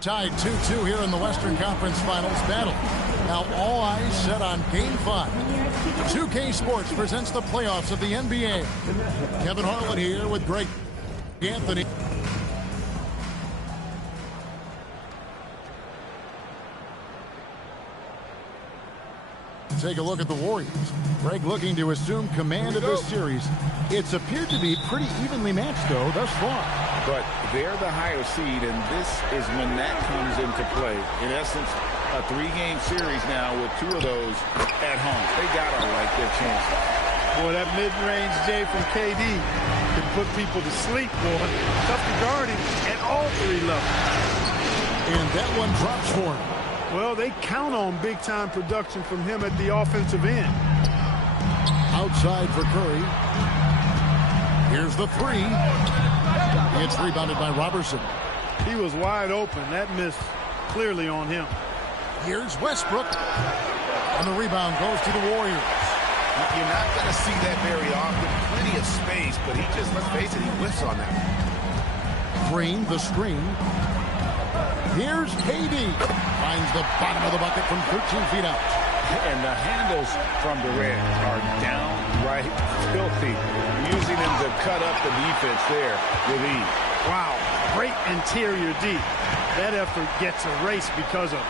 Tied 2-2 here in the Western Conference Finals battle. Now all eyes set on Game 5. 2K Sports presents the playoffs of the NBA. Kevin Harlan here with Greg Anthony. Take a look at the Warriors. Greg looking to assume command of this series. It's appeared to be pretty evenly matched, though, thus far. But they're the higher seed, and this is when that comes into play. In essence, a 3-game series now with 2 of those at home. They got to like their chances. Boy, that mid-range J from KD can put people to sleep, boy. Tough to guard him at all 3 levels. And that one drops for him. Well, they count on big-time production from him at the offensive end. Outside for Curry. Here's the 3. It's rebounded by Robertson. He was wide open. That miss clearly on him. Here's Westbrook. And the rebound goes to the Warriors. You're not going to see that very often. Plenty of space, but he just, let's face it, he whiffs on that. Green, the screen. Here's KD. Finds the bottom of the bucket from 13 feet out. And the handles from Durant are downright filthy, using them to cut up the defense there with ease. Wow, great interior D. That effort gets erased because of it.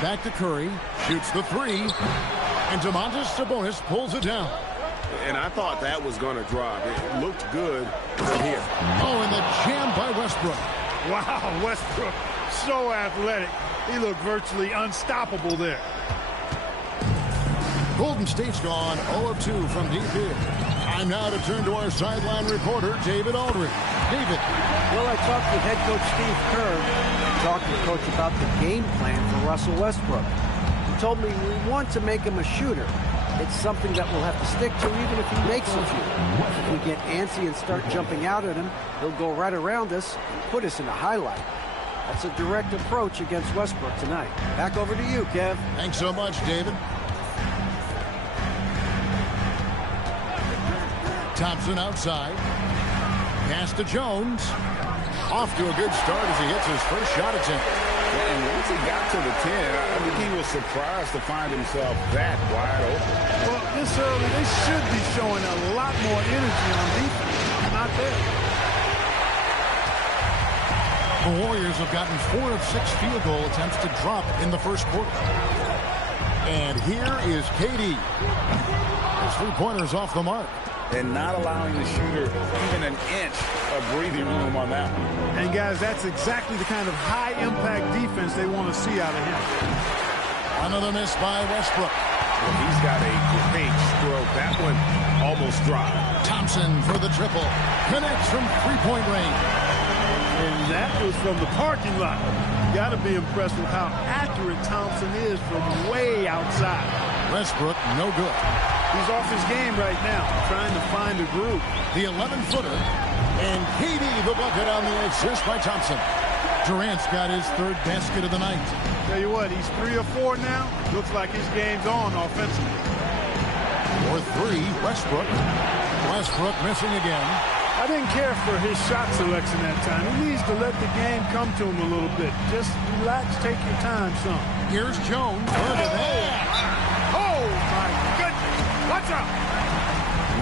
Back to Curry. Shoots the 3. And Domantas Sabonis pulls it down. And I thought that was going to drop. It looked good from here. Oh, and the jam by Westbrook. Wow, Westbrook, so athletic. He looked virtually unstoppable there. Golden State's gone 0 of 2 from deep here. Time now to turn to our sideline reporter, David Aldridge. David. Well, I talked with head coach Steve Kerr. I talked with coach about the game plan for Russell Westbrook. He told me we want to make him a shooter. It's something that we'll have to stick to even if he makes a few. If we get antsy and start jumping out at him, he'll go right around us and put us in a highlight. That's a direct approach against Westbrook tonight. Back over to you, Kev. Thanks so much, David. Thompson outside. Pass to Jones. Off to a good start as he hits his first shot attempt. And once he got to the 10, I think he was surprised to find himself that wide open. Well, this early, they should be showing a lot more energy on defense. Not there. The Warriors have gotten 4 of 6 field goal attempts to drop in the first quarter. And here is KD. His 3-pointer's off the mark. And not allowing the shooter even an inch of breathing room on that one. And, guys, that's exactly the kind of high-impact defense they want to see out of him. Another miss by Westbrook. Well, he's got a great stroke. That one almost dropped. Thompson for the triple. Connects from 3-point range. And that was from the parking lot. You got to be impressed with how accurate Thompson is from way outside. Westbrook, no good. He's off his game right now, trying to find a groove. The 11-footer. And KD the bucket on the assist by Thompson. Durant's got his 3rd basket of the night. Tell you what, he's 3 of 4 now. Looks like his game's on offensively. For 3, Westbrook. Westbrook missing again. I didn't care for his shot selection that time. He needs to let the game come to him a little bit. Just relax, take your time, son. Here's Jones. Look at that. Oh, my goodness. Watch out.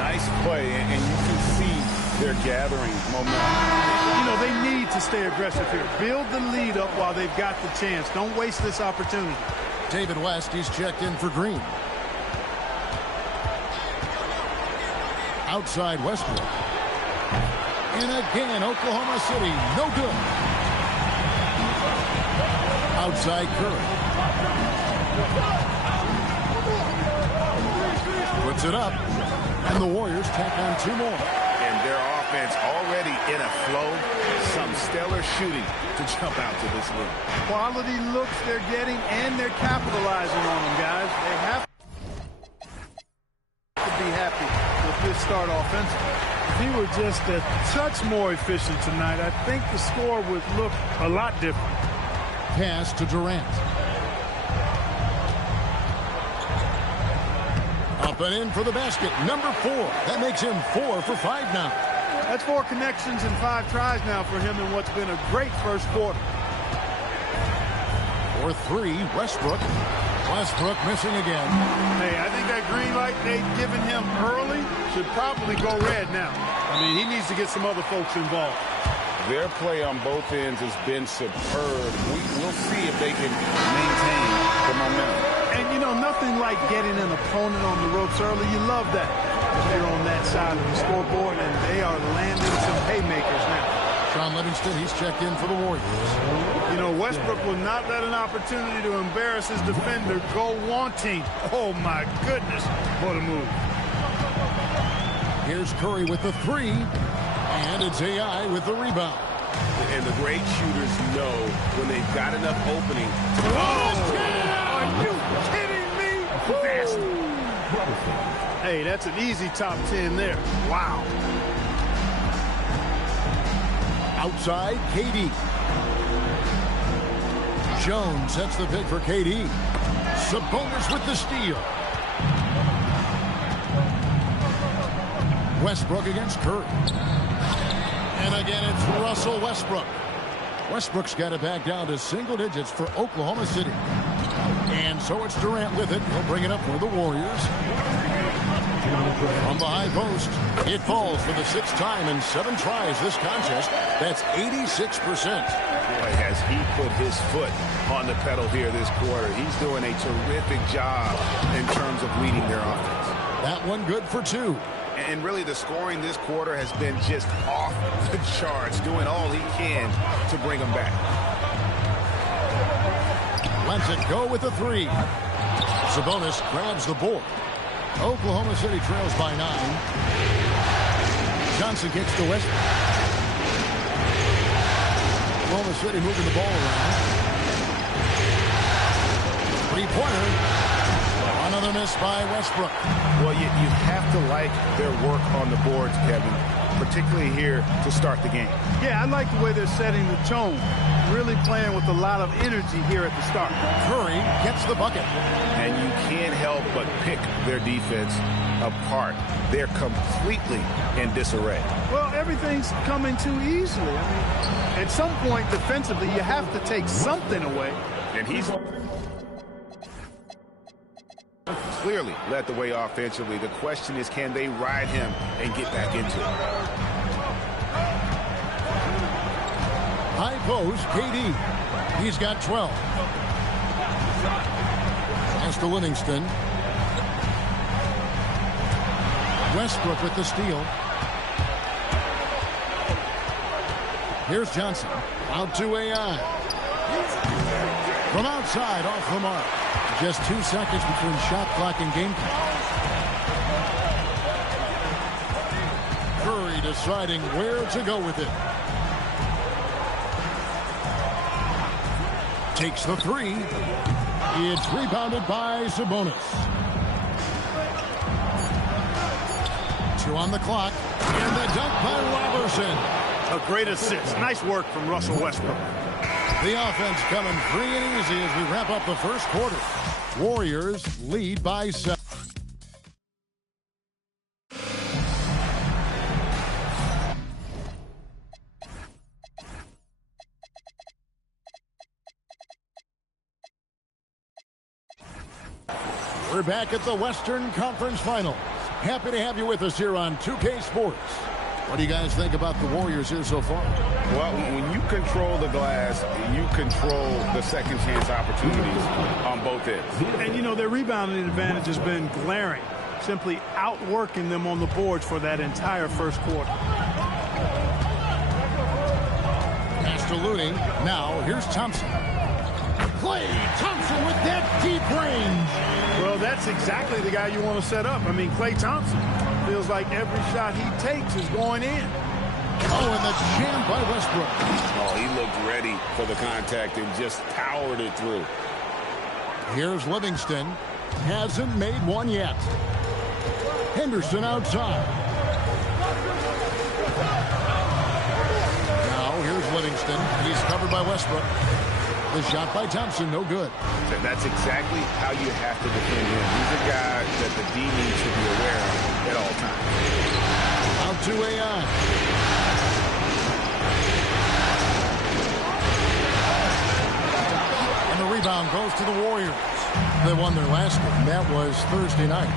Nice play, and you can see they're gathering momentum. You know, they need to stay aggressive here. Build the lead up while they've got the chance. Don't waste this opportunity. David West, he's checked in for Green. Outside Westbrook. And again, Oklahoma City, no good. Outside Curry. Puts it up. And the Warriors tack on 2 more. And their offense already in a flow. Some stellar shooting to jump out to this league. Quality looks they're getting, and they're capitalizing on them, guys. They have to be happy with this start offensively. If he were just a touch more efficient tonight, I think the score would look a lot different. Pass to Durant. Up and in for the basket. Number 4. That makes him 4 for 5 now. That's 4 connections and 5 tries now for him in what's been a great first quarter. For 3, Westbrook. Westbrook missing again. Hey, I think that green light they've given him early should probably go red now. I mean, he needs to get some other folks involved. Their play on both ends has been superb. We'll see if they can maintain the momentum. And, you know, nothing like getting an opponent on the ropes early. You love that if you're on that side of the scoreboard, and they are landing some haymakers now. Shaun Livingston, he's checked in for the Warriors. You know, Westbrook will not let an opportunity to embarrass his defender go wanting. Oh, my goodness. What a move. Here's Curry with the 3. And it's AI with the rebound. And the great shooters know when they've got enough opening. Are you kidding me? Hey, that's an easy top 10 there. Wow. Outside, KD. Jones sets the pick for KD. Sabonis with the steal. Westbrook against Curry. And again, it's Russell Westbrook. Westbrook's got it back down to single digits for Oklahoma City. And so it's Durant with it. He'll bring it up for the Warriors. From the high post, it falls for the 6th time in 7 tries this contest. That's 86%. Boy, has he put his foot on the pedal here this quarter. He's doing a terrific job in terms of leading their offense. That one good for 2. And really, the scoring this quarter has been just off the charts, doing all he can to bring them back. Lets it go with the 3. Sabonis grabs the board. Oklahoma City trails by 9. Johnson gets to Westbrook. Oklahoma City moving the ball around. 3-pointer. Another miss by Westbrook. Well, you have to like their work on the boards, Kevin, particularly here to start the game. Yeah, I like the way they're setting the tone. Really playing with a lot of energy here at the start. Curry gets the bucket. And you can't help but pick their defense apart. They're completely in disarray. Well, everything's coming too easily. I mean, at some point defensively, you have to take something away. And he's clearly led the way offensively. The question is, can they ride him and get back into it? High post, KD. He's got 12. Pass to Livingston. Westbrook with the steal. Here's Johnson. Out to AI. From outside, off the mark. Just 2 seconds between shot clock and game clock. Curry deciding where to go with it. Takes the 3. It's rebounded by Sabonis. 2 on the clock. And the dunk by Robertson. A great assist. Nice work from Russell Westbrook. The offense coming free and easy as we wrap up the first quarter. Warriors lead by 7. We're back at the Western Conference Finals. Happy to have you with us here on 2K Sports. What do you guys think about the Warriors here so far? Well, when you control the glass, you control the second chance opportunities on both ends. And, you know, their rebounding advantage has been glaring, simply outworking them on the boards for that entire first quarter. Pass to Looney. Now, here's Thompson. Klay Thompson with that deep range. Well, that's exactly the guy you want to set up. I mean, Klay Thompson feels like every shot he takes is going in. Oh, and the jam by Westbrook. Oh, he looked ready for the contact and just powered it through. Here's Livingston. Hasn't made one yet. Henderson outside. Now, here's Livingston. He's covered by Westbrook. The shot by Thompson, no good. And that's exactly how you have to defend him. He's a guy that the D needs to be aware of at all times. Out to AI. to the Warriors. They won their last game. That was Thursday night.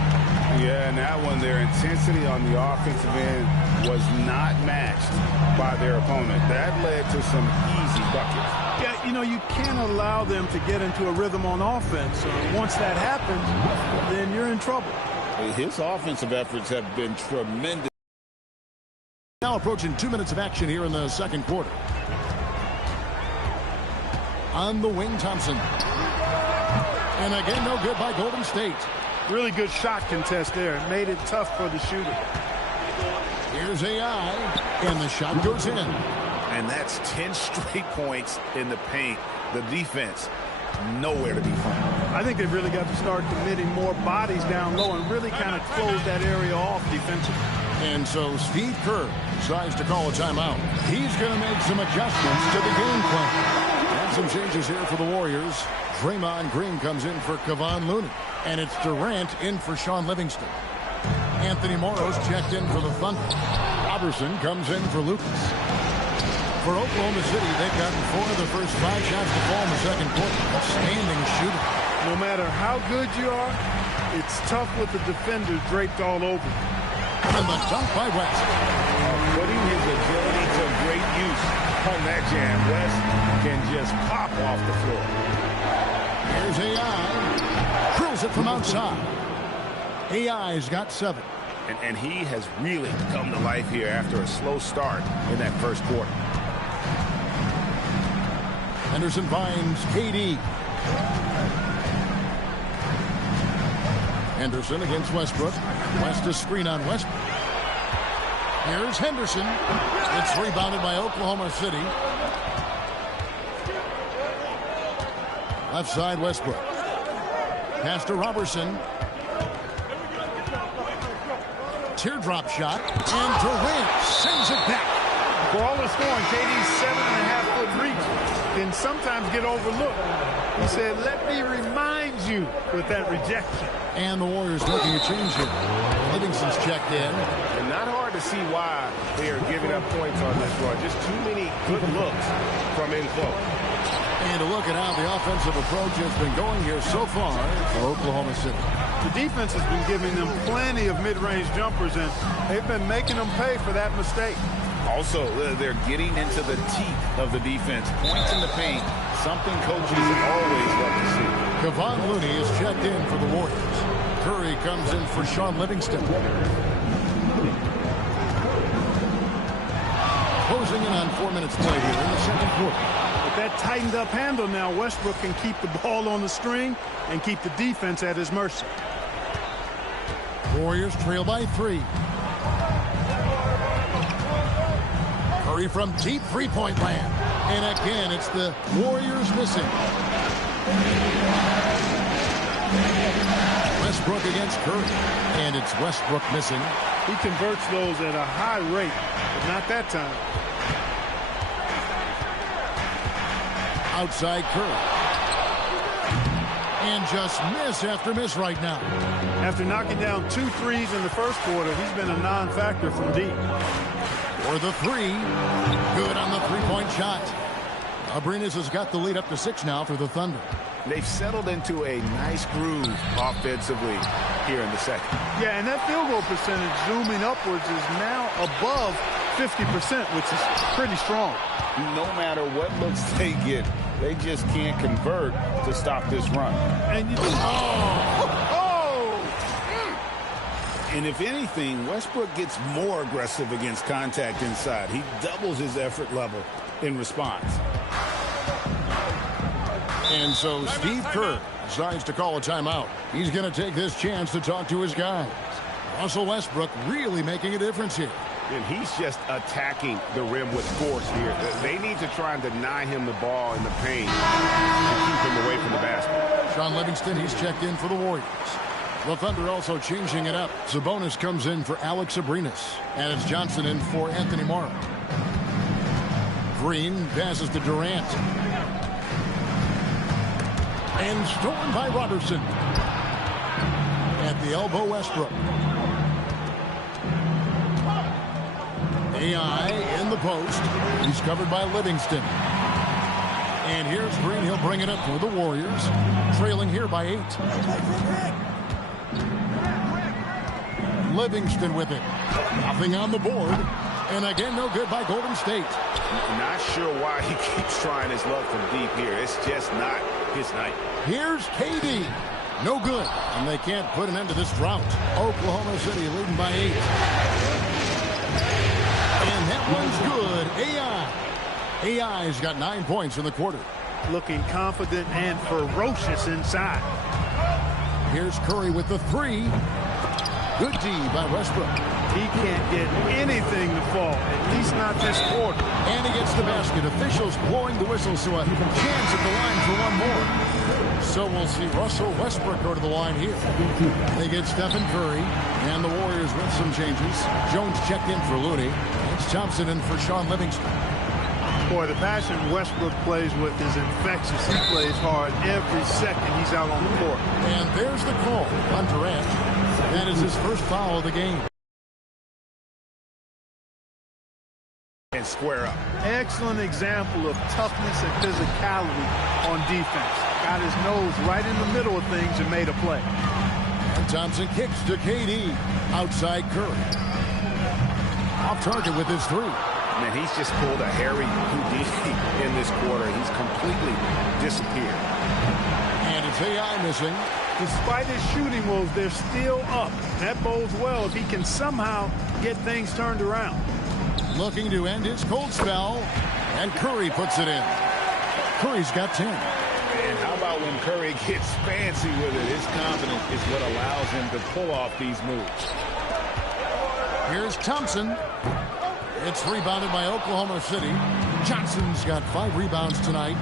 Yeah, and that one, their intensity on the offensive end was not matched by their opponent. That led to some easy buckets. Yeah, you know, you can't allow them to get into a rhythm on offense. Once that happens, then you're in trouble. His offensive efforts have been tremendous. Now approaching 2 minutes of action here in the second quarter. On the wing, Thompson. And again, no good by Golden State. Really good shot contest there. It made it tough for the shooter. Here's AI, and the shot goes in. And that's 10 straight points in the paint. The defense, nowhere to be found. I think they've really got to start committing more bodies down low and really kind of close that area off defensively. And so Steve Kerr decides to call a timeout. He's going to make some adjustments to the game plan. And some changes here for the Warriors. Draymond Green comes in for Kevon Looney. And it's Durant in for Sean Livingston. Anthony Morrow's checked in for the Thunder. Robertson comes in for Lucas. For Oklahoma City, they've gotten 4 of the first 5 shots to fall in the second quarter. Outstanding shooting. No matter how good you are, it's tough with the defenders draped all over. And the dunk by West. Putting his agility to great use on that jam. West can just pop off the floor. Here's AI. Drills it from outside. AI's got 7. And he has really come to life here after a slow start in that first quarter. Henderson finds KD. Henderson against Westbrook. West a screen on Westbrook. Here's Henderson. It's rebounded by Oklahoma City. Left side Westbrook. Pass to Robertson. Teardrop shot. And Durant sends it back. For all the scoring, KD's 7.5-foot reach can sometimes get overlooked. He said, let me remind you with that rejection. And the Warriors making a change here. Livingston's checked in. And not hard to see why they are giving up points on this run. Just too many good looks from in close. And to look at how the offensive approach has been going here so far for Oklahoma City. The defense has been giving them plenty of mid-range jumpers, and they've been making them pay for that mistake. Also, they're getting into the teeth of the defense. Points in the paint, something coaches always love to see. Kevon Looney is checked in for the Warriors. Curry comes in for Sean Livingston. Closing in on 4 minutes play here in the second quarter. With that tightened up handle now, Westbrook can keep the ball on the string and keep the defense at his mercy. Warriors trail by 3. Curry from deep three-point land. And again, it's the Warriors missing. Westbrook against Curry. And it's Westbrook missing. He converts those at a high rate, but not that time. Outside Curry. And just miss after miss right now. After knocking down 2 threes in the first quarter, he's been a non-factor from deep. For the 3. Good on the three-point shot. Abrines has got the lead up to 6 now for the Thunder. They've settled into a nice groove offensively here in the second. Yeah, and that field goal percentage zooming upwards is now above 50%, which is pretty strong. No matter what looks they get, they just can't convert to stop this run. And you just, And if anything, Westbrook gets more aggressive against contact inside. He doubles his effort level in response. And so Steve Kerr decides to call a timeout. He's going to take this chance to talk to his guys. Russell Westbrook really making a difference here. And he's just attacking the rim with force here. They need to try and deny him the ball in the paint to keep him away from the basket. Sean Livingston, he's checked in for the Warriors. The Thunder also changing it up. Sabonis comes in for Alex Abrines. And it's Johnson in for Anthony Morrow. Green passes to Durant. And stolen by Robertson. At the elbow, Westbrook. AI in the post. He's covered by Livingston. And here's Green. He'll bring it up for the Warriors, trailing here by 8. Livingston with it. Nothing on the board. And again, no good by Golden State. Not sure why he keeps trying his luck from deep here. It's just not his night. Here's KD. No good. And they can't put an end to this drought. Oklahoma City leading by 8. And that one's good. AI's got 9 points in the quarter. Looking confident and ferocious inside. Here's Curry with the 3. Good D by Westbrook. He can't get anything to fall, at least not this quarter. And he gets the basket. Officials blowing the whistle, so a chance at the line for one more. So we'll see Russell Westbrook go to the line here. They get Stephen Curry, and the Warriors with some changes. Jones checked in for Looney. It's Thompson in for Sean Livingston. Boy, the passion Westbrook plays with is infectious. He plays hard every second he's out on the court. And there's the call on Durant. That is his first foul of the game. And square up. Excellent example of toughness and physicality on defense. Got his nose right in the middle of things and made a play. And Thompson kicks to KD. Outside Curry. Off target with his 3. Man, he's just pulled a Harry Houdini in this quarter. He's completely disappeared. And it's AI missing. Despite his shooting woes, they're still up. That bodes well if he can somehow get things turned around. Looking to end his cold spell. And Curry puts it in. Curry's got 10. And how about when Curry gets fancy with it? His confidence is what allows him to pull off these moves. Here's Thompson. It's rebounded by Oklahoma City. Johnson's got 5 rebounds tonight.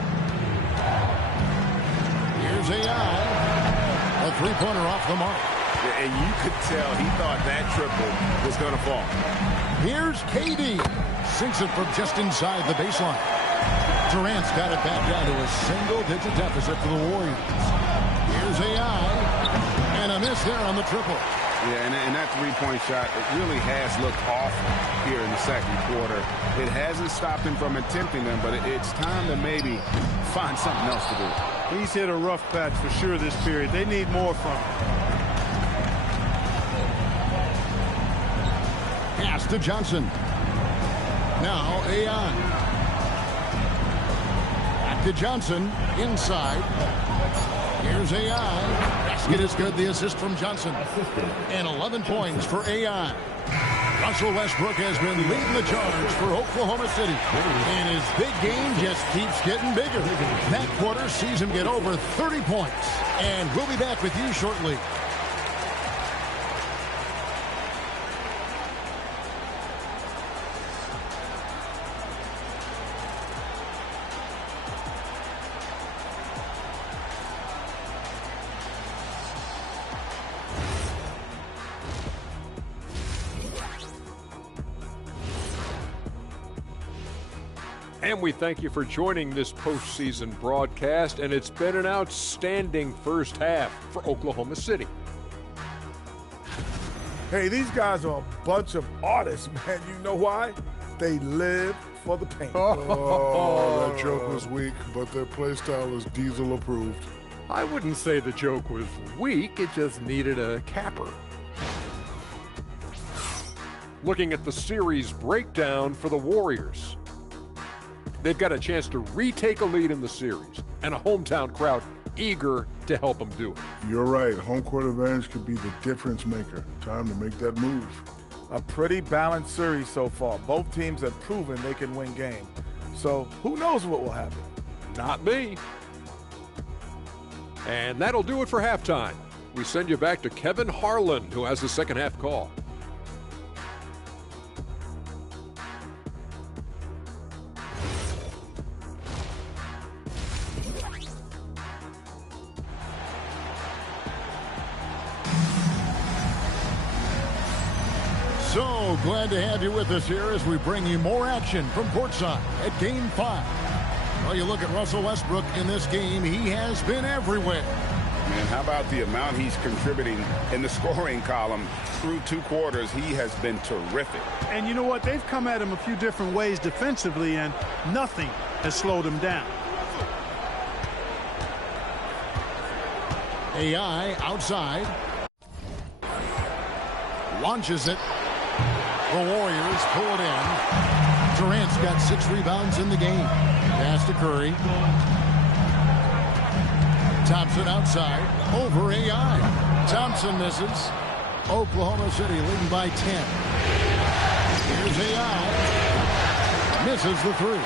Here's AI. A 3-pointer off the mark. And you could tell he thought that triple was going to fall. Here's KD. Sinks it from just inside the baseline. Durant's got it back down to a single-digit deficit for the Warriors. Here's AI. And a miss there on the triple. Yeah, and that 3-point shot, it really has looked off here in the second quarter. It hasn't stopped him from attempting them, but it's time to maybe find something else to do. He's hit a rough patch for sure this period. They need more from him. Pass to Johnson. Now AI. Back to Johnson. Inside. Here's AI. Basket is good. The assist from Johnson. And 11 points for AI. Russell Westbrook has been leading the charge for Oklahoma City. And his big game just keeps getting bigger. That quarter sees him get over 30 points. And we'll be back with you shortly. And we thank you for joining this postseason broadcast, and it's been an outstanding first half for Oklahoma City. Hey, these guys are a bunch of artists, man. You know why? They live for the paint. Oh, that joke was weak, but their play style is Diesel approved. I wouldn't say the joke was weak, it just needed a capper. Looking at the series breakdown for the Warriors. They've got a chance to retake a lead in the series, and a hometown crowd eager to help them do it. You're right. Home court advantage could be the difference maker. Time to make that move. A pretty balanced series so far. Both teams have proven they can win games. So who knows what will happen? Not me. And that'll do it for halftime. We send you back to Kevin Harlan, who has the second half call. So glad to have you with us here as we bring you more action from courtside at Game 5. Well, you look at Russell Westbrook in this game, he has been everywhere. Man, how about the amount he's contributing in the scoring column through 2 quarters? He has been terrific. And you know what? They've come at him a few different ways defensively, and nothing has slowed him down. AI outside. Launches it. The Warriors pull it in. Durant's got 6 rebounds in the game. Pass to Curry. Thompson outside. Over AI. Thompson misses. Oklahoma City leading by 10. Here's AI. Misses the 3.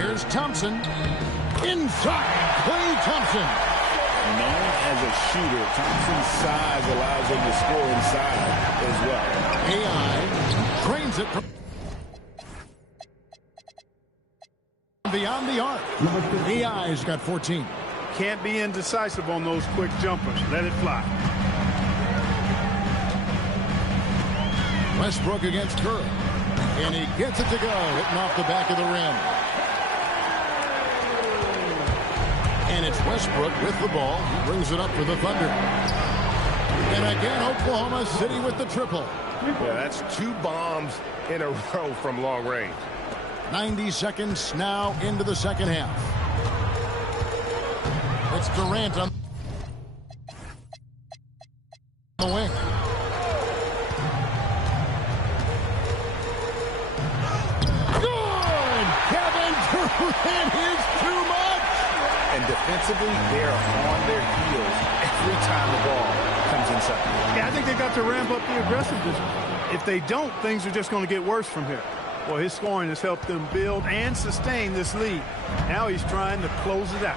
Here's Thompson. Inside. Klay Thompson. Known as a shooter, Thompson's size allows him to score inside as well. AI drains it beyond the arc. AI's got 14. Can't be indecisive on those quick jumpers. Let it fly. Westbrook against Curry. And he gets it to go, hitting off the back of the rim. And it's Westbrook with the ball. He brings it up for the Thunder. And again, Oklahoma City with the triple. Yeah, that's 2 bombs in a row from long range. 90 seconds now into the second half. It's Durant on the wing. Good! Kevin Durant is too much! And defensively, they're on their heels every time the ball comes inside. Yeah, I think they've got to ramp up the aggressiveness. If they don't, things are just going to get worse from here. Well, his scoring has helped them build and sustain this lead. Now he's trying to close it out.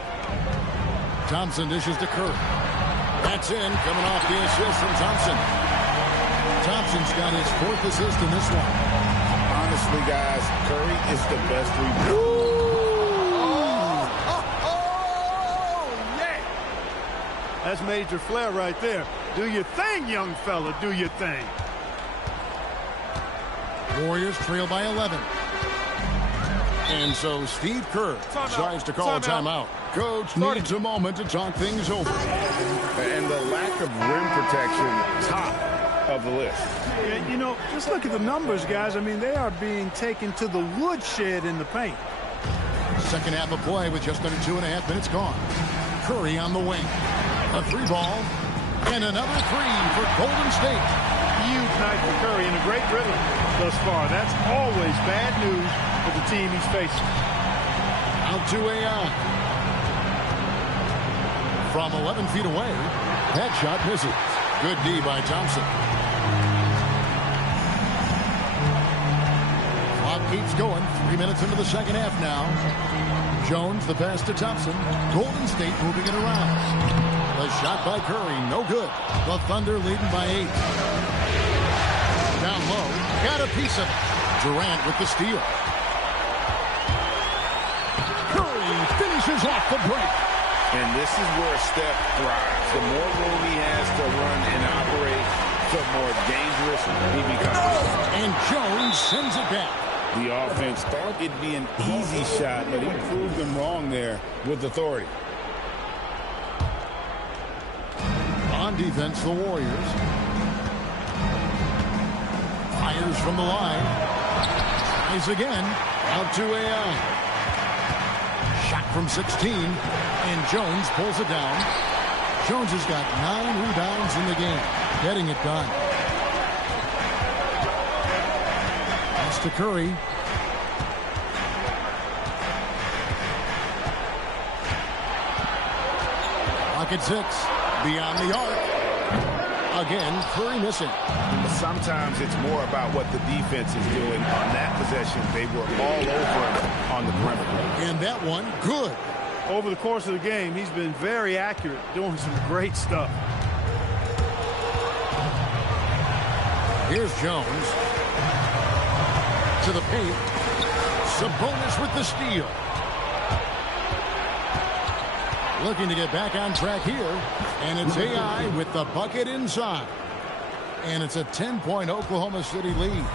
Thompson dishes to Curry. That's in, coming off the assist from Thompson. Thompson's got his 4th assist in this one. Honestly, guys, Curry is the best rebounder. That's major flair right there. Do your thing, young fella. Do your thing. Warriors trail by 11. And so Steve Kerr decides to call a timeout. Coach needs a moment to talk things over. And the lack of rim protection, top of the list. Yeah, you know, just look at the numbers, guys. I mean, they are being taken to the woodshed in the paint. Second half of play with just under 2.5 minutes gone. Curry on the wing. A 3 ball. And another 3 for Golden State. Huge night for Curry and a great rhythm thus far. That's always bad news for the team he's facing. Out to AI. From 11 feet away, that shot misses. Good D by Thompson. Clock keeps going. 3 minutes into the second half now. Jones, the pass to Thompson. Golden State moving it around. The shot by Curry, no good. The Thunder leading by 8. Down low, got a piece of it. Durant with the steal. Curry finishes off the break. And this is where Steph thrives. The more room he has to run and operate, the more dangerous he becomes. And Jones sends it back. The offense thought it'd be an easy shot, but he proved them wrong there with authority. On defense, the Warriors. Fires from the line. Tries again. Out to AI. Shot from 16. And Jones pulls it down. Jones has got 9 rebounds in the game. Getting it done. Pass to Curry. Pocket 6. Beyond the arc. Again, Curry missing. Sometimes it's more about what the defense is doing. On that possession, they were all over him on the perimeter. And that one, good. Over the course of the game, he's been very accurate, doing some great stuff. Here's Jones. To the paint. Sabonis with the steal. Looking to get back on track here. And it's AI with the bucket inside. And it's a 10-point Oklahoma City lead.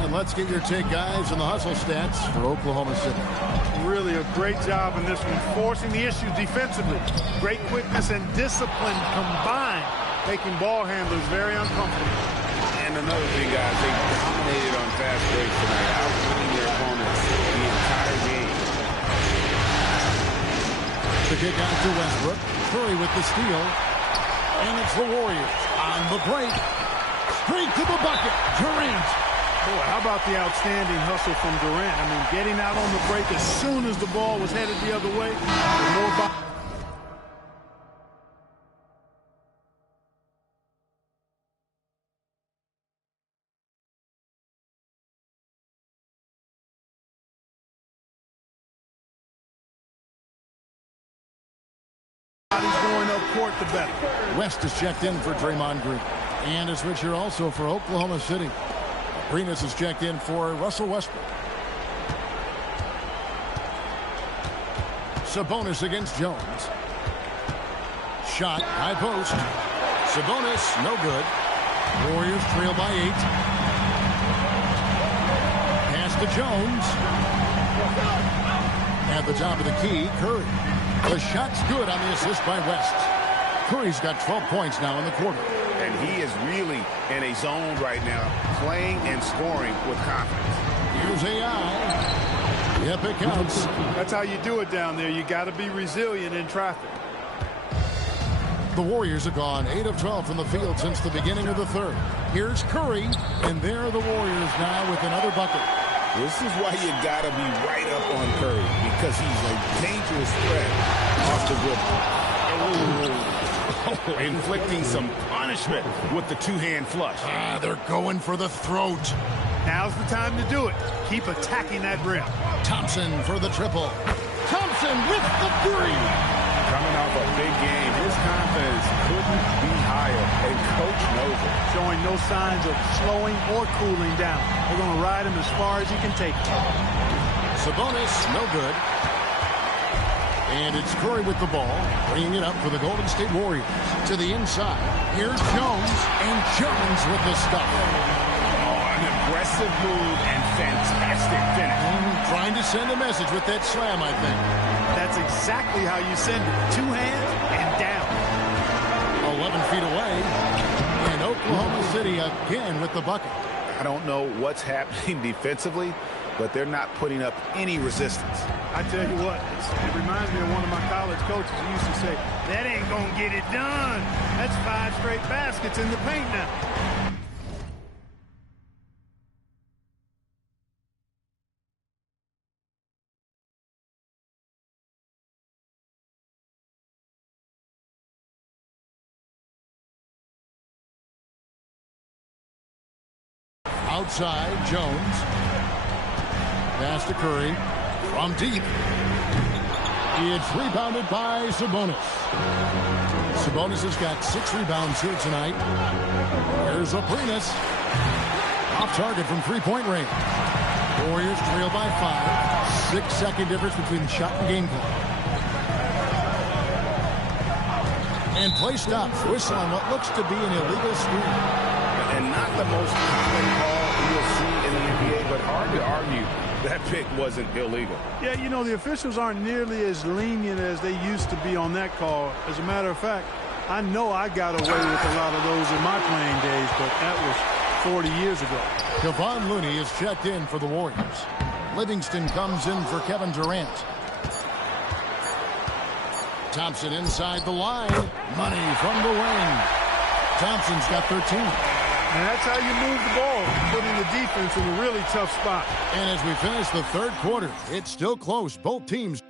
And let's get your take, guys, on the hustle stats for Oklahoma City. Really a great job in this one, forcing the issue defensively. Great quickness and discipline combined, making ball handlers very uncomfortable. And another thing, guys, they dominated on fast breaks tonight, outwinning their opponents the entire game. the kick out to Westbrook. Curry with the steal. And it's the Warriors on the break. Straight to the bucket. Durant. Boy, how about the outstanding hustle from Durant? I mean, getting out on the break as soon as the ball was headed the other way. He's going up court the better. West is checked in for Draymond Green. And a switch here also for Oklahoma City. Arenas is checked in for Russell Westbrook. Sabonis against Jones. Shot, high post. Sabonis, no good. Warriors trail by 8. Pass to Jones. At the top of the key, Curry. The shot's good on the assist by West. Curry's got 12 points now in the quarter. And he is really in a zone right now, playing and scoring with confidence. Here's AI. Yep, it counts. That's how you do it down there. You got to be resilient in traffic. The Warriors have gone 8 of 12 from the field since the beginning of the third. Here's Curry, and there are the Warriors now with another bucket. This is why you got to be right up on Curry, because he's a dangerous threat off the dribble. Inflicting some punishment with the two-hand flush. They're going for the throat. Now's the time to do it. Keep attacking that rim. Thompson for the triple. Thompson with the three. Coming off a big game, his confidence couldn't be higher, and Coach knows it. Showing no signs of slowing or cooling down. They're going to ride him as far as he can take him. Sabonis, no good. And it's Curry with the ball, bringing it up for the Golden State Warriors. To the inside. Here's Jones, and Jones with the stuff. Oh, an aggressive move and fantastic finish. Trying to send a message with that slam, I think. That's exactly how you send it. Two hands and down. 11 feet away. And Oklahoma City again with the bucket. I don't know what's happening defensively, but they're not putting up any resistance. I tell you what, it reminds me of one of my college coaches who used to say, that ain't gonna get it done. That's 5 straight baskets in the paint now. Outside, Jones. Pass to Curry. From deep. It's rebounded by Sabonis. Sabonis has got 6 rebounds here tonight. Here's Arenas. Off target from three-point range. Warriors trail by 5. 6-second difference between shot and game clock. And play stops. Whistle on what looks to be an illegal screen. And not the most common call you'll see in the NBA, but hard to argue that pick wasn't illegal. Yeah, you know, the officials aren't nearly as lenient as they used to be on that call. As a matter of fact, I know I got away with a lot of those in my playing days, but that was 40 years ago. Kevon Looney is checked in for the Warriors. Livingston comes in for Kevin Durant. Thompson inside the line. Money from the wing. Thompson's got 13. And that's how you move the ball, putting the defense in a really tough spot. And as we finish the third quarter, it's still close. Both teams.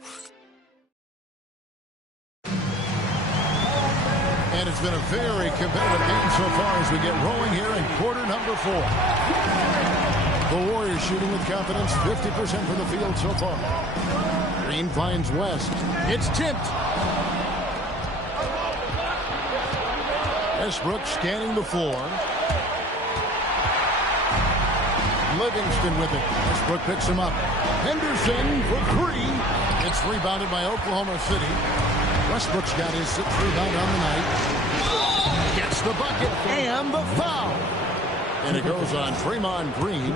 And it's been a very competitive game so far as we get rolling here in quarter number 4. The Warriors shooting with confidence, 50% from the field so far. Green finds West. It's tipped. Westbrook scanning the floor. Livingston with it. Westbrook picks him up. Henderson for 3. It's rebounded by Oklahoma City. Westbrook's got his 6th rebound on the night. Gets the bucket and the foul. And it goes on Draymond Green.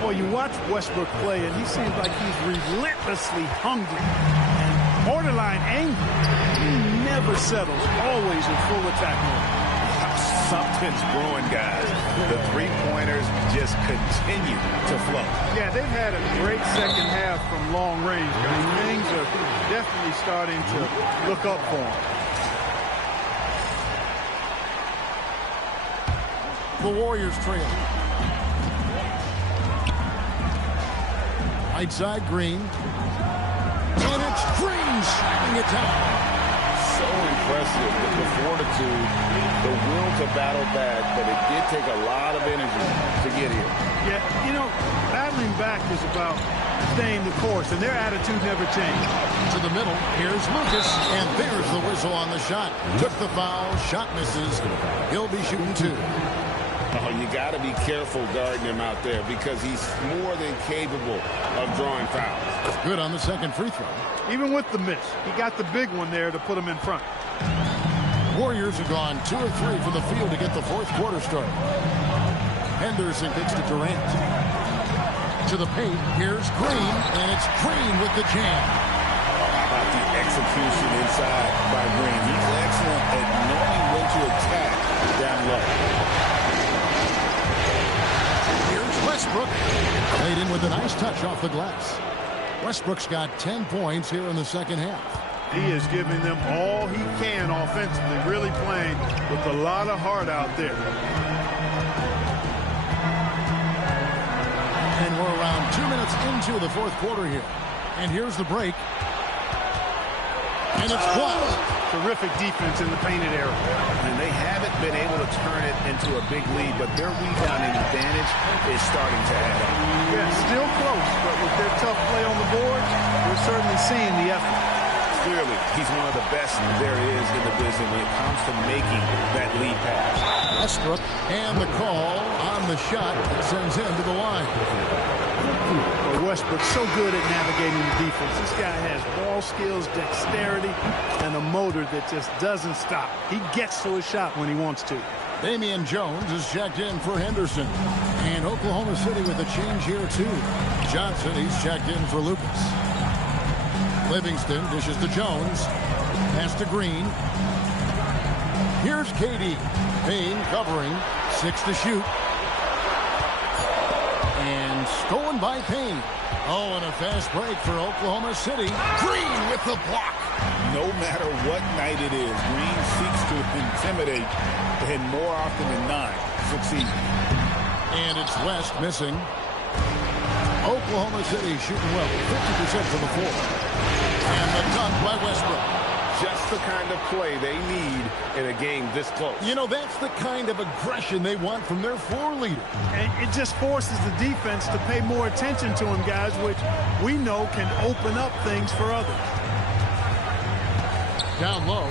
Well, you watch Westbrook play, and he seems like he's relentlessly hungry and borderline angry. He never settles, always in full attack mode. Something's brewing, guys. The three-pointer centers just continue to flow. Yeah, they've had a great second half from long range, guys. Things are definitely starting to look up for them. The Warriors trail. Right side, Green. And it's Green shooting it down. So impressive with the fortitude, the will to battle back, but it did take a lot of energy to get here. Yeah, you know, battling back is about staying the course, and their attitude never changed. To the middle, here's Lucas, and there's the whistle on the shot. Took the foul, shot misses. He'll be shooting 2. Oh, you got to be careful guarding him out there because he's more than capable of drawing fouls. Good on the second free throw. Even with the miss, he got the big one there to put him in front. Warriors have gone 2 of 3 from the field to get the fourth quarter started. Henderson kicks to Durant. To the paint, here's Green, and it's Green with the jam. How about the execution inside by Green? He's excellent at knowing when to attack down low. Westbrook laid in with a nice touch off the glass. Westbrook's got 10 points here in the second half. He is giving them all he can offensively, really playing with a lot of heart out there. And we're around 2 minutes into the fourth quarter here. And here's the break. And it's blocked. Terrific defense in the painted area. And they haven't been able to turn it into a big lead, but their rebounding advantage is starting to add up. Yeah, still close, but with their tough play on the boards, we're certainly seeing the effort. Clearly, he's one of the best there is in the business when it comes to making that lead pass. Westbrook and the call on the shot that sends him to the line. Well, Westbrook's so good at navigating the defense. This guy has ball skills, dexterity, and a motor that just doesn't stop. He gets to his shot when he wants to. Damian Jones is checked in for Henderson. And Oklahoma City with a change here, too. Johnson, he's checked in for Lucas. Livingston dishes to Jones. Pass to Green. Here's KD. Payne covering. 6 to shoot. And stolen by Payne. Oh, and a fast break for Oklahoma City. Green with the block. No matter what night it is, Green seeks to intimidate and more often than not succeed. And it's West missing. Oklahoma City shooting well, 50% from the floor. And the dunk by Westbrook. Just the kind of play they need in a game this close. You know, that's the kind of aggression they want from their floor leader. And it just forces the defense to pay more attention to him, guys, which we know can open up things for others. Down low.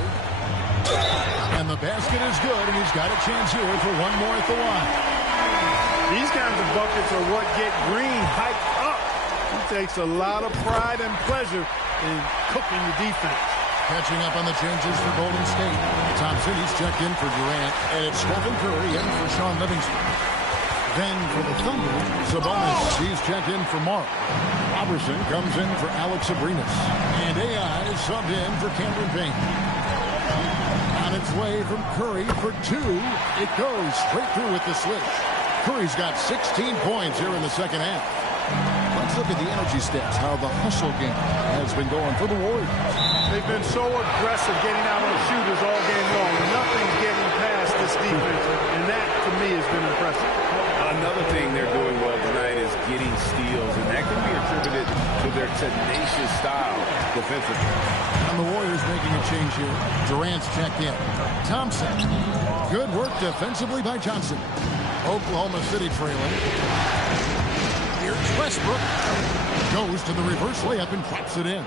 And the basket is good, and he's got a chance here for one more at the line. These kinds of buckets are what get Green hyped up. He takes a lot of pride and pleasure in cooking the defense. Catching up on the changes for Golden State. Thompson, he's checked in for Durant, and it's Stephen Curry in for Sean Livingston. Then for the Thunder, Sabonis, he's checked in for Mark. Robertson comes in for Alex Abrinas. And AI is subbed in for Cameron Payne. On its way from Curry for 2. It goes straight through with the switch. Curry's got 16 points here in the second half. Let's look at the energy stats, how the hustle game has been going for the Warriors. They've been so aggressive getting out on shooters all game long. Nothing's getting past this defense, and that, to me, has been impressive. Another thing they're doing well tonight is getting steals, and that can be attributed to their tenacious style defensively. And the Warriors making a change here. Durant's checked in. Thompson. Good work defensively by Johnson. Oklahoma City trailing. Here's Westbrook. Goes to the reverse layup and drops it in.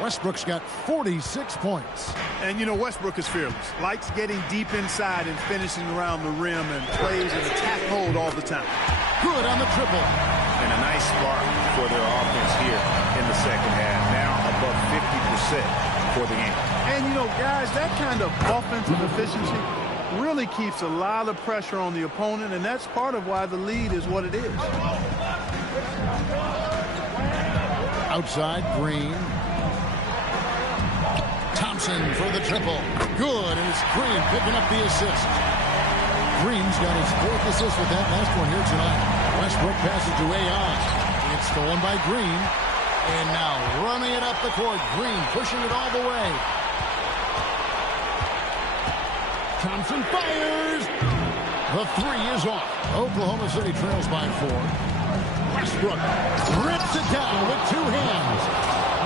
Westbrook's got 46 points. And, you know, Westbrook is fearless. Likes getting deep inside and finishing around the rim and plays in attack mode all the time. Good on the triple. And a nice spark for their offense here in the second half. Now above 50% for the game. And, you know, guys, that kind of offensive efficiency really keeps a lot of pressure on the opponent, and that's part of why the lead is what it is. Outside, Green. Thompson for the triple. Good, and it's Green picking up the assist. Green's got his 4th assist with that last one here tonight. Westbrook passes to Ayon. It's stolen by Green. And now running it up the court. Green pushing it all the way. Thompson fires. The 3 is off. Oklahoma City trails by 4. Westbrook rips it down with 2 hands.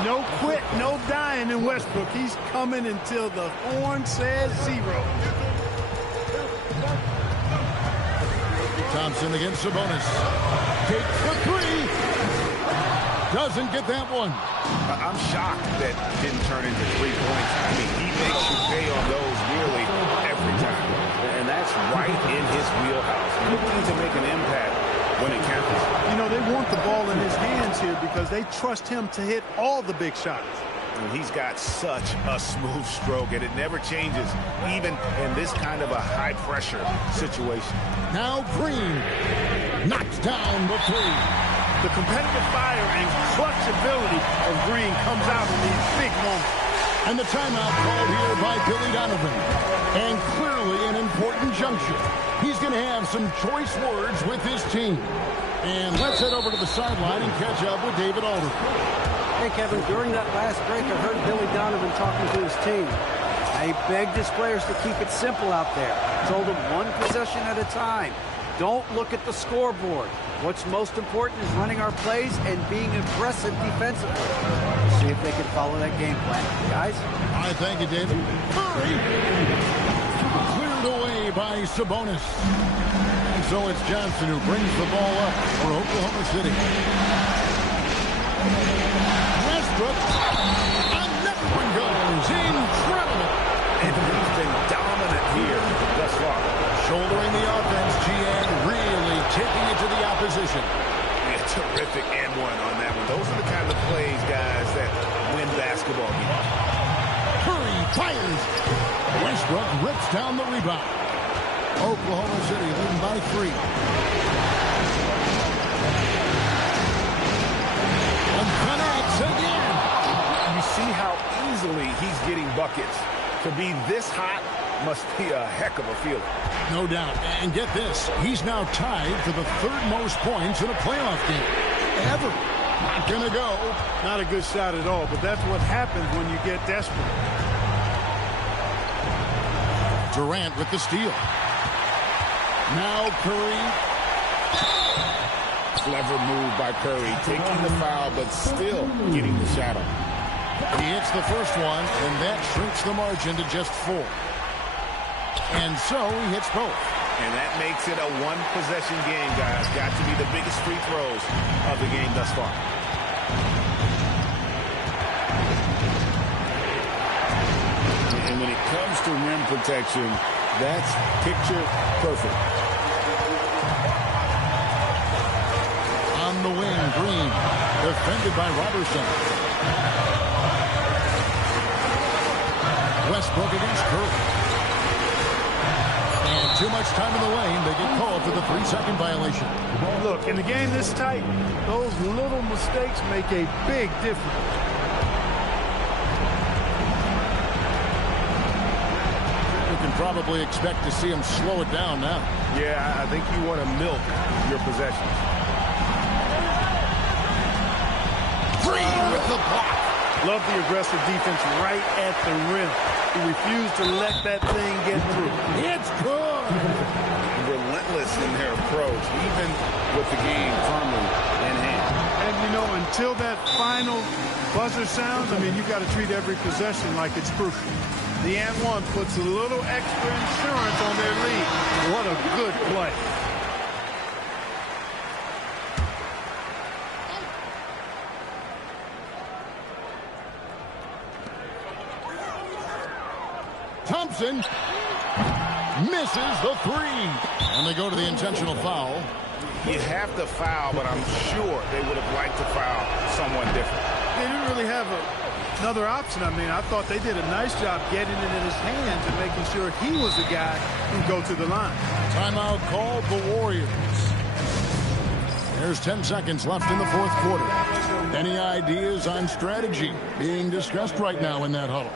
No quit, no dying in Westbrook. He's coming until the horn says 0. Thompson against Sabonis. Takes the 3. Doesn't get that one. I'm shocked that didn't turn into 3 points. I mean, he makes you pay on those nearly every time. And that's right in his wheelhouse. Looking to make an impact when it counts. You know, they want the ball in his hands here because they trust him to hit all the big shots. And he's got such a smooth stroke, and it never changes, even in this kind of a high-pressure situation. Now Green knocks down the 3. The competitive fire and clutch ability of Green comes out in these big moments. And the timeout called here by Billy Donovan. And clearly an important juncture. He's going to have some choice words with his team. And let's head over to the sideline and catch up with David Aldridge. Hey, Kevin, during that last break, I heard Billy Donovan talking to his team. He begged his players to keep it simple out there. Told them 1 possession at a time. Don't look at the scoreboard. What's most important is running our plays and being aggressive defensively. See if they can follow that game plan. Guys? I thank you, David. Curry cleared away by Sabonis. And so it's Johnson who brings the ball up for Oklahoma City. Westbrook. Another one goes. Incredible. And he's been dominant here thus far. Shouldering the offense, G.A. really taking it to the opposition. Yeah, terrific and one on that one. Those are the kind of plays, guys, that win basketball games. Curry fires. Westbrook rips down the rebound. Oklahoma City leading by 3. And connects again. You see how easily he's getting buckets. To be this hot must be a heck of a feeling. No doubt. And get this, he's now tied for the 3rd most points in a playoff game ever. Not gonna go. Not a good shot at all, but that's what happens when you get desperate. Durant with the steal. Now Curry. Clever move by Curry, taking the foul, but still getting the shot off. He hits the first one, and that shrinks the margin to just 4. And so he hits both. And that makes it a 1-possession game, guys. Got to be the biggest free throws of the game thus far. And when it comes to rim protection, that's picture perfect. On the wing, Green, defended by Robertson. Westbrook against Curry. And too much time in the lane. They get called for the 3-second violation. Look, in the game this tight, those little mistakes make a big difference. You can probably expect to see him slow it down now. Yeah, I think you want to milk your possessions. Green with the block. Love the aggressive defense right at the rim. He refused to let that thing get through. It's good. Relentless in their approach, even with the game firmly in hand. And, you know, until that final buzzer sounds, I mean, you got to treat every possession like it's crucial. The and one puts a little extra insurance on their lead. What a good play. Thompson misses the 3. And they go to the intentional foul. You have to foul, but I'm sure they would have liked to foul someone different. They didn't really have another option. I mean, I thought they did a nice job getting it in his hands and making sure he was the guy who'd go to the line. Timeout called the Warriors. There's 10 seconds left in the 4th quarter. Any ideas on strategy being discussed right now in that huddle?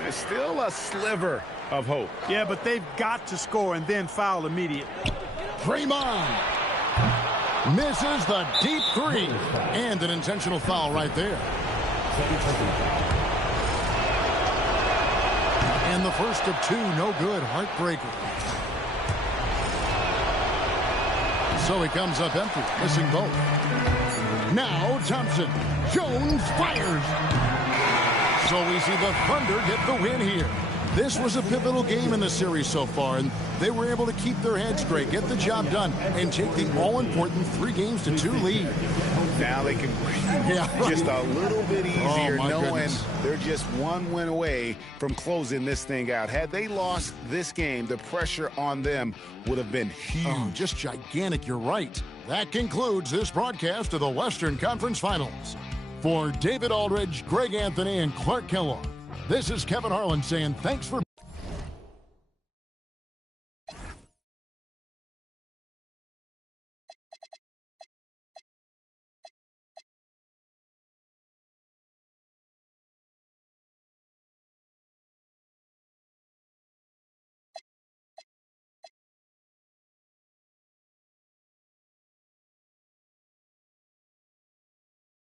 There's still a sliver of hope. Yeah, but they've got to score and then foul immediately. Draymond misses the deep three, and an intentional foul right there. And the first of two, no good, heartbreaker. So he comes up empty, missing both. Now Thompson. Jones fires. So we see the Thunder get the win here. This was a pivotal game in the series so far, and they were able to keep their heads straight, get the job done, and take the all-important 3-2 lead. Now they can just a little bit easier knowing they're just one win away from closing this thing out. Had they lost this game, the pressure on them would have been huge. Oh, just gigantic, you're right. That concludes this broadcast of the Western Conference Finals. For David Aldridge, Greg Anthony, and Clark Kellogg, this is Kevin Harlan saying thanks for